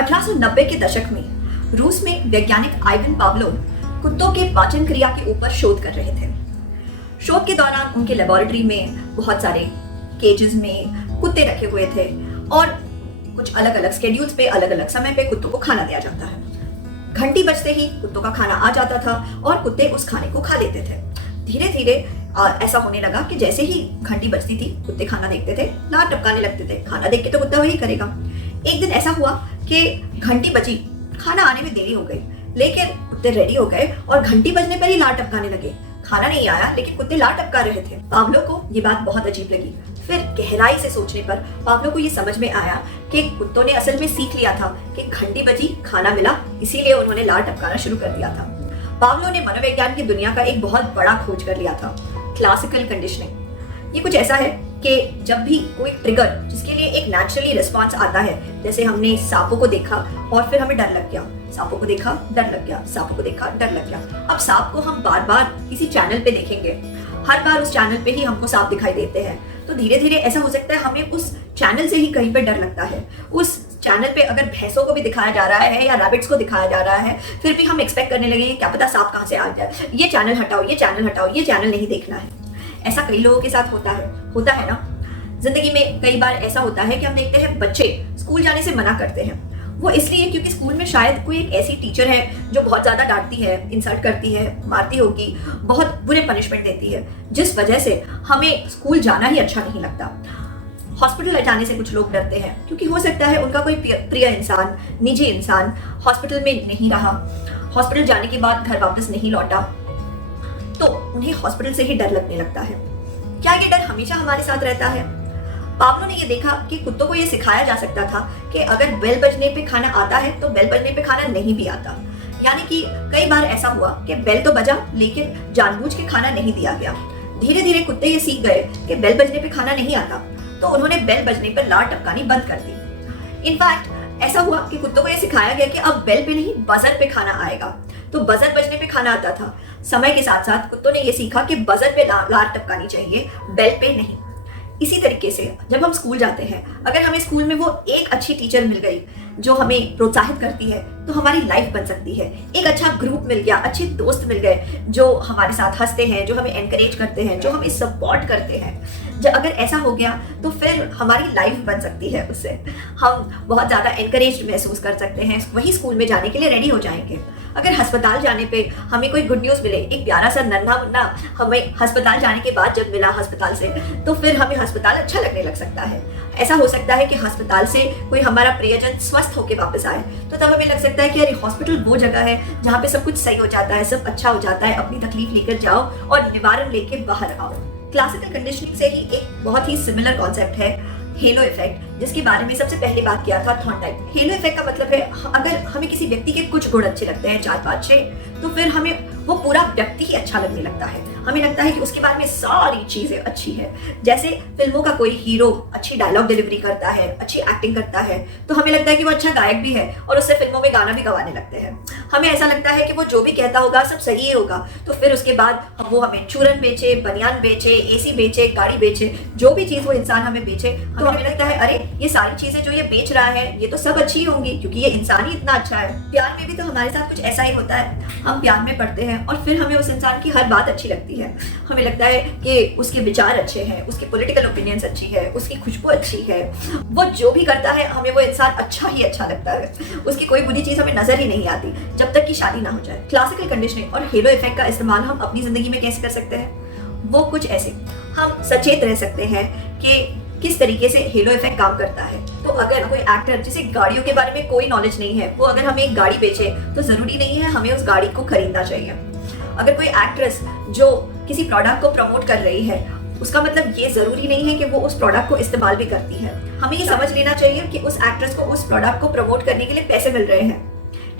1890 के दशक में रूस में वैज्ञानिक आइवन पावलोव कुत्तों के पाचन क्रिया के ऊपर शोध कर रहे थे। शोध के दौरान उनके लेबोरेटरी में बहुत सारे केजेस में कुत्ते रखे हुए थे और कुछ अलग अलग स्केड्यूल्स पे अलग अलग समय पे कुत्तों को खाना दिया जाता है। घंटी बजते ही कुत्तों का खाना आ जाता था और कुत्ते उस खाने को खा लेते थे। धीरे धीरे ऐसा होने लगा कि जैसे ही घंटी बजती थी कुत्ते खाना देखते थे, लार टपकाने लगते थे। खाना देख के तो कुत्ता वही करेगा। एक दिन ऐसा हुआ कि घंटी बजी, खाना आने में देरी हो गई, लेकिन कुत्ते रेडी हो गए और घंटी बजने पर ही लार टपकाने लगे। खाना नहीं आया लेकिन कुत्ते लार टपका रहे थे। पावलो को ये बात बहुत अजीब लगी। फिर गहराई से सोचने पर पावलो को ये समझ में आया कि कुत्तों ने असल में सीख लिया था कि घंटी बजी, खाना मिला, इसीलिए उन्होंने लार टपकाना शुरू कर दिया था। पावलो ने मनोविज्ञान की दुनिया का एक बहुत बड़ा खोज कर लिया था, क्लासिकल कंडीशनिंग। ये कुछ ऐसा है कि जब भी कोई ट्रिगर जिसके लिए एक नेचुरली रिस्पॉन्स आता है, जैसे हमने सांपों को देखा और फिर हमें डर लग गया, सांपों को देखा डर लग गया, सांपों को देखा डर लग गया। अब सांप को हम बार बार किसी चैनल पे देखेंगे, हर बार उस चैनल पे ही हमको सांप दिखाई देते हैं, तो धीरे धीरे ऐसा हो सकता है हमें उस चैनल से ही कहीं पे डर लगता है। उस चैनल पे अगर भैंसों को भी दिखाया जा रहा है या रैबिट्स को दिखाया जा रहा है, फिर भी हम एक्सपेक्ट करने लगे क्या पता सांप कहाँ से आ जाए, ये चैनल हटाओ, ये चैनल हटाओ, ये चैनल नहीं देखना है। ऐसा कई लोगों के साथ होता है ना। जिंदगी में कई बार ऐसा होता है कि हम देखते हैं बच्चे स्कूल जाने से मना करते हैं। वो इसलिए क्योंकि स्कूल में शायद कोई एक ऐसी टीचर है जो बहुत ज्यादा डांटती है, इंसल्ट करती है, मारती होगी, बहुत बुरे पनिशमेंट देती है, जिस वजह से हमें स्कूल जाना ही अच्छा नहीं लगता। हॉस्पिटल जाने से कुछ लोग डरते हैं क्योंकि हो सकता है उनका कोई प्रिय इंसान, निजी इंसान हॉस्पिटल में नहीं रहा, हॉस्पिटल जाने के बाद घर वापस नहीं लौटा, तो उन्हें हॉस्पिटल से ही डर लगने लगता है। क्या ये डर हमेशा हमारे साथ रहता है? पावलो ने ये देखा कि कुत्तों को ये सिखाया जा सकता था कि अगर बेल बजने पे खाना आता है तो बेल बजने पे खाना नहीं भी आता। यानी कि कई बार ऐसा हुआ कि बेल तो बजा लेकिन जानबूझ के खाना नहीं दिया गया। धीरे धीरे कुत्ते ये सीख गए कि बेल बजने पे खाना नहीं आता, तो उन्होंने बेल बजने पर लार टपकानी बंद कर दी। इनफैक्ट ऐसा हुआ कि कुत्तों को ये सिखाया गया कि अब बेल पे नहीं बजर पे खाना आएगा, तो बजर बजने पे खाना आता था। समय के साथ साथ कुत्तों ने ये सीखा कि बजर पे लार टपकानी चाहिए, बेल पे नहीं। इसी तरीके से जब हम स्कूल जाते हैं, अगर हमें स्कूल में वो एक अच्छी टीचर मिल गई जो हमें प्रोत्साहित करती है, तो हमारी लाइफ बन सकती है। एक अच्छा ग्रुप मिल गया, अच्छे दोस्त मिल गए जो हमारे साथ हंसते हैं, जो हमें एनकरेज करते हैं, जो हमें सपोर्ट करते हैं। जब अगर ऐसा हो गया तो फिर हमारी लाइफ बन सकती है। उससे हम बहुत ज़्यादा एनकरेज महसूस कर सकते हैं, वही स्कूल में जाने के लिए रेडी हो जाएंगे। अगर अस्पताल जाने पे हमें कोई गुड न्यूज़ मिले, एक प्यारा सा नन्हा मुन्ना हमें अस्पताल जाने के बाद जब मिला अस्पताल से, तो फिर हमें अस्पताल अच्छा लगने लग सकता है। ऐसा हो सकता है कि अस्पताल से कोई हमारा प्रियजन स्वस्थ होकर वापस आए, तो तब हमें लग सकता है कि अरे हॉस्पिटल वो जगह है जहाँ पे सब कुछ सही हो जाता है, सब अच्छा हो जाता है, अपनी तकलीफ लेकर जाओ और निवारण लेके बाहर आओ। क्लासिकल कंडीशनिंग से ही एक बहुत ही सिमिलर कॉन्सेप्ट है हेलो इफेक्ट, जिसके बारे में सबसे पहले बात किया था थॉर्नडाइक। हेलो इफेक्ट का मतलब है अगर हमें किसी व्यक्ति के कुछ गुण अच्छे लगते हैं, 4-5-6, तो फिर हमें वो पूरा व्यक्ति ही अच्छा लगने लगता है। हमें लगता है कि उसके बारे में सारी चीजें अच्छी है। जैसे फिल्मों का कोई हीरो अच्छी डायलॉग डिलीवरी करता है, अच्छी एक्टिंग करता है, तो हमें लगता है कि वो अच्छा गायक भी है और उससे फिल्मों में गाना भी गवाने लगते हैं। हमें ऐसा लगता है कि वो जो भी कहता होगा सब सही ही होगा, तो फिर उसके बाद वो हमें चूरन बेचे, बनियान बेचे, एसी बेचे, गाड़ी बेचे, जो भी चीज वो इंसान हमें बेचे, तो हमें लगता है अरे ये सारी चीजें जो ये बेच रहा है ये तो सब अच्छी होंगी क्योंकि ये इंसान ही इतना अच्छा है। प्यार में भी तो हमारे साथ कुछ ऐसा ही होता है। हम प्यार में पड़ते हैं और फिर हमें उस इंसान की हर बात अच्छी लगती है। हमें लगता है कि उसके विचार अच्छे हैं, उसकी पॉलिटिकल ओपिनियंस अच्छी है, उसकी खुशबू अच्छी है, वो जो भी करता है हमें वो इंसान अच्छा ही अच्छा लगता है। उसकी कोई बुरी चीज हमें नजर ही नहीं आती जब तक कि शादी ना हो जाए। क्लासिकल कंडीशनिंग और हेलो इफेक्ट का इस्तेमाल हम अपनी जिंदगी में कैसे कर सकते हैं? वो कुछ ऐसे हम सचेत रह सकते हैं कि किस तरीके से हेलो इफेक्ट काम करता है। तो अगर कोई एक्टर जिसे गाड़ियों के बारे में कोई नॉलेज नहीं है, वो अगर हमें एक गाड़ी बेचे, तो जरूरी नहीं है हमें उस गाड़ी को खरीदना चाहिए। अगर कोई एक्ट्रेस जो किसी प्रोडक्ट को प्रमोट कर रही है, उसका मतलब ये जरूरी नहीं है कि वो उस प्रोडक्ट को इस्तेमाल भी करती है। हमें ये समझ लेना चाहिए कि उस एक्ट्रेस को उस प्रोडक्ट को प्रमोट करने के लिए पैसे मिल रहे हैं,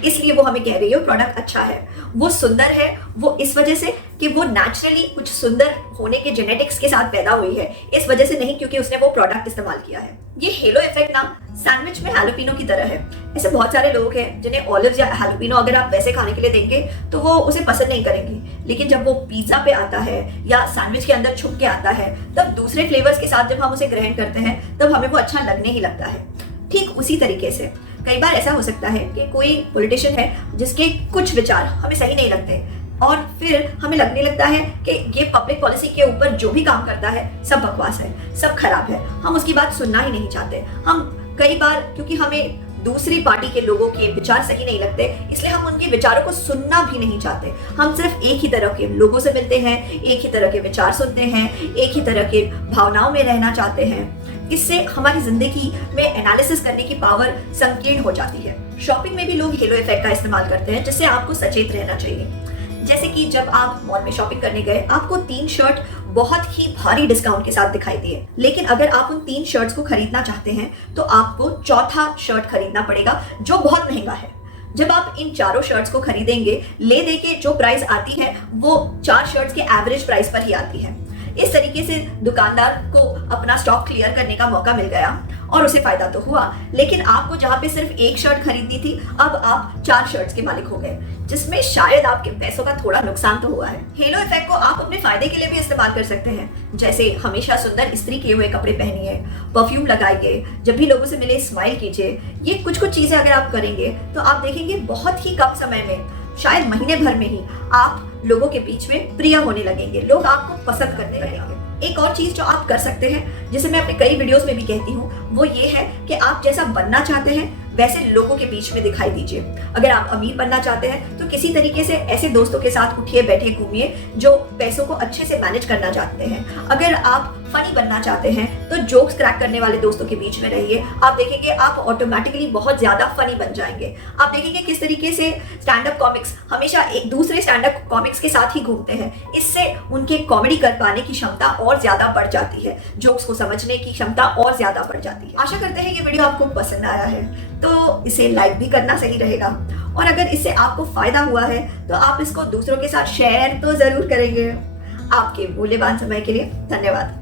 इसलिए वो हमें कह रही है प्रोडक्ट अच्छा है, वो सुंदर है, वो इस वजह से कि वो नेचुरली कुछ सुंदर होने के जेनेटिक्स के साथ पैदा हुई है, इस वजह से नहीं क्योंकि उसने वो प्रोडक्ट इस्तेमाल किया है। ये हेलो इफेक्ट ना सैंडविच में हैलोपिनो की तरह है। ऐसे बहुत सारे लोग हैं जिन्हें ऑलिव्स या हैलोपिनो अगर आप वैसे खाने के लिए देंगे तो वो उसे पसंद नहीं करेंगे, लेकिन जब वो पिज्जा पे आता है या सैंडविच के अंदर छुप के आता है, तब दूसरे फ्लेवर्स के साथ जब हम उसे ग्रहण करते हैं तब हमें वो अच्छा लगने ही लगता है। ठीक उसी तरीके से कई बार ऐसा हो सकता है कि कोई पॉलिटिशियन है जिसके कुछ विचार हमें सही नहीं लगते और फिर हमें लगने लगता है कि ये पब्लिक पॉलिसी के ऊपर जो भी काम करता है सब बकवास है, सब खराब है, हम उसकी बात सुनना ही नहीं चाहते। हम कई बार क्योंकि हमें दूसरी पार्टी के लोगों के विचार सही नहीं लगते, इसलिए हम उनके विचारों को सुनना भी नहीं चाहते। हम सिर्फ एक ही तरह के लोगों से मिलते हैं, एक ही तरह के विचार सुनते हैं, एक ही तरह के भावनाओं में रहना चाहते हैं। इससे हमारी जिंदगी में एनालिसिस करने की पावर संकीर्ण हो जाती है। शॉपिंग में भी लोग हेलो इफेक्ट का इस्तेमाल करते हैं, जिससे आपको सचेत रहना चाहिए। जैसे कि जब आप मॉल में शॉपिंग करने गए, आपको 3 शर्ट बहुत ही भारी डिस्काउंट के साथ दिखाई दिए, लेकिन अगर आप उन 3 शर्ट्स को खरीदना चाहते हैं तो आपको चौथा शर्ट खरीदना पड़ेगा जो बहुत महंगा है। जब आप इन चारों शर्ट्स को खरीदेंगे, ले दे के जो प्राइस आती है वो 4 शर्ट्स के एवरेज प्राइस पर ही आती है। इस तरीके से दुकानदार को अपना स्टॉक क्लियर करने का मौका मिल गया और उसे फायदा तो हुआ, लेकिन आपको जहां पे सिर्फ 1 शर्ट खरीदनी थी, अब आप 4 शर्ट्स के मालिक हो गए, जिसमें शायद आपके पैसों का थोड़ा नुकसान तो हुआ है। हेलो इफेक्ट को आप अपने फायदे के लिए भी इस्तेमाल कर सकते हैं, जैसे हमेशा सुंदर इस्त्री किए हुए कपड़े पहनिए, परफ्यूम लगाइए, जब भी लोगों से मिले स्माइल कीजिए। ये कुछ चीजें अगर आप करेंगे तो आप देखेंगे बहुत ही कम समय में, शायद महीने भर में ही आप लोगों के बीच में प्रिय होने लगेंगे, लोग आपको पसंद करने लगेंगे। एक और चीज जो आप कर सकते हैं, जिसे मैं अपने कई वीडियोस में भी कहती हूँ, वो ये है कि आप जैसा बनना चाहते हैं वैसे लोगों के बीच में दिखाई दीजिए। अगर आप अमीर बनना चाहते हैं तो किसी तरीके से ऐसे दोस्तों के साथ उठिए बैठिए घूमिए जो पैसों को अच्छे से मैनेज करना चाहते हैं। अगर आप फनी बनना चाहते हैं तो जोक्स क्रैक करने वाले दोस्तों के बीच में रहिए, आप देखेंगे आप ऑटोमेटिकली बहुत ज्यादा फनी बन जाएंगे। आप देखेंगे किस तरीके से स्टैंड अप कॉमिक्स हमेशा एक दूसरे स्टैंड अप कॉमिक्स के साथ ही घूमते हैं, इससे उनके कॉमेडी कर पाने की क्षमता और ज्यादा बढ़ जाती है, जोक्स को समझने की क्षमता और ज्यादा बढ़ जाती है। आशा करते हैं ये वीडियो आपको पसंद आया है, तो इसे लाइक भी करना सही रहेगा, और अगर इससे आपको फायदा हुआ है तो आप इसको दूसरों के साथ शेयर तो जरूर करेंगे। आपके मूल्यवान समय के लिए धन्यवाद।